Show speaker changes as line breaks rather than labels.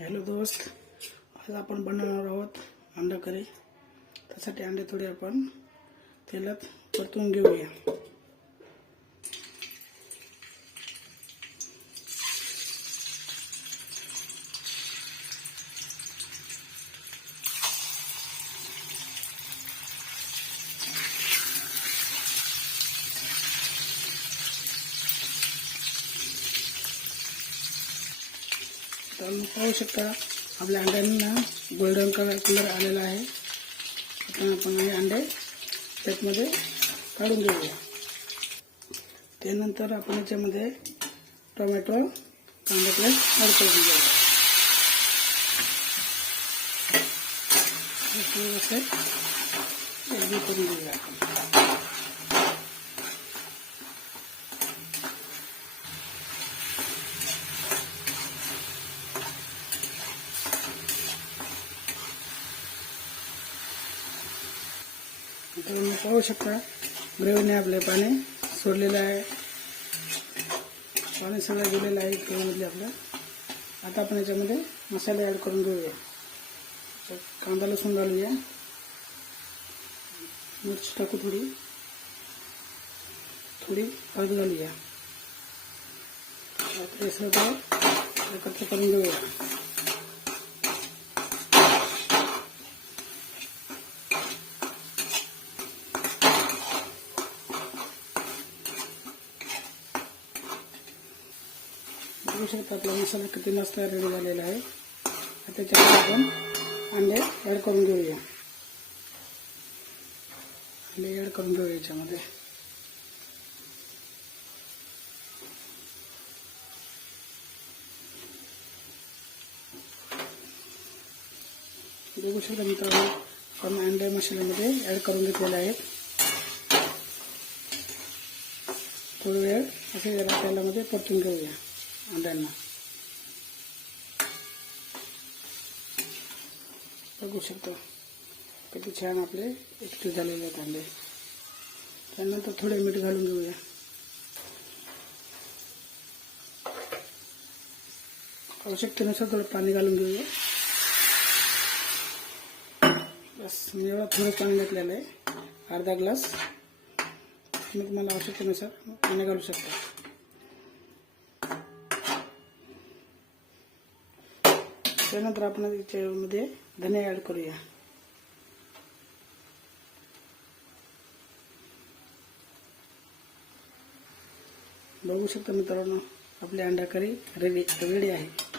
Hello दोस्त आज आपण बनवणार आहोत अंडा करी. त्यासाठी अंडे थोडे आपण तेलात परतून घेऊया. तर पाहू शकता आपल्या अंड्यांना गोल्डन कलर कलर आलेला आहे. आता आपण हे अंडे त्यातमध्ये काढून घेऊया. त्यानंतर आपण याच्यामध्ये टोमॅटो कांदा पेस्ट ॲड करून घेऊया. व्यवस्थित करून घेऊया आपण. तर पाहू शकता ग्रेव्हीने आपले पाणी सोडलेलं आहे. पाणी सगळं गेलेलं आहे ग्रेव्हीमधले आपलं. आता आपण याच्यामध्ये मसाले ॲड करून घेऊया. तर कांदा लसूण घालूया. मिरची टाकू थोडी. थोडी हळद घालूया. हे सगळं एकत्र करून घेऊया. बघू शकता आपला मसाला किती मस्त रेडी झालेला आहे. त्याच्यामध्ये आपण अंडे ॲड करून घेऊया. अंडे ॲड करून घेऊया याच्यामध्ये. बघू शकता मित्रांनो आपण अंडे मसाल्यामध्ये ॲड करून घेतलेले आहेत. थोडी वेळ असे जरा तेलामध्ये परतून घेऊया. अंड्यांना बघू शकतो. किती छान आपले एकटे झालेले कांदे. त्यानंतर थोडे मीठ घालून घेऊया. आवश्यकतेनुसार थोडं पाणी घालून घेऊया. बस मी एवढं थोडं पाणी घातलेलं आहे. अर्धा ग्लास. तुम्ही तुम्हाला आवश्यकतेनुसार पाणी घालू शकता. त्यानंतर आपण याच्यामध्ये धने ॲड करूया. बघू शकता मित्रांनो आपली अंडा करी रेडी रेडी आहे.